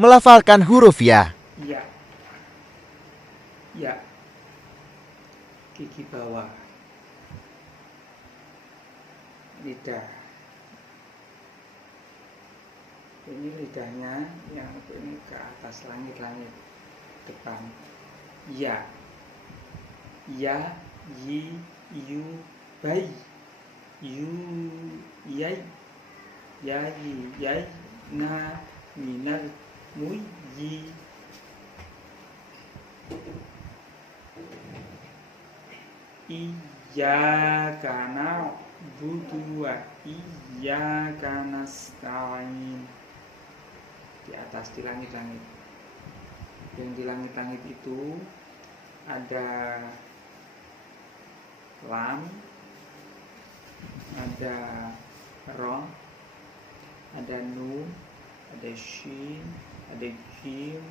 melafalkan huruf ya. Ya. Ya. Gigi bawah. Lidah. Ini lidahnya yang ini ke atas langit-langit depan. Ya. Ya, yi, yu, bai. Yu, yai. Yai, yai, na, minal, mui, yi. Iyyaka na'budu wa iyyaka nasta'in. Di atas, di langit-langit. Yang di langit-langit itu ada lam, ada ro, ada nun, ada shin, ada jim,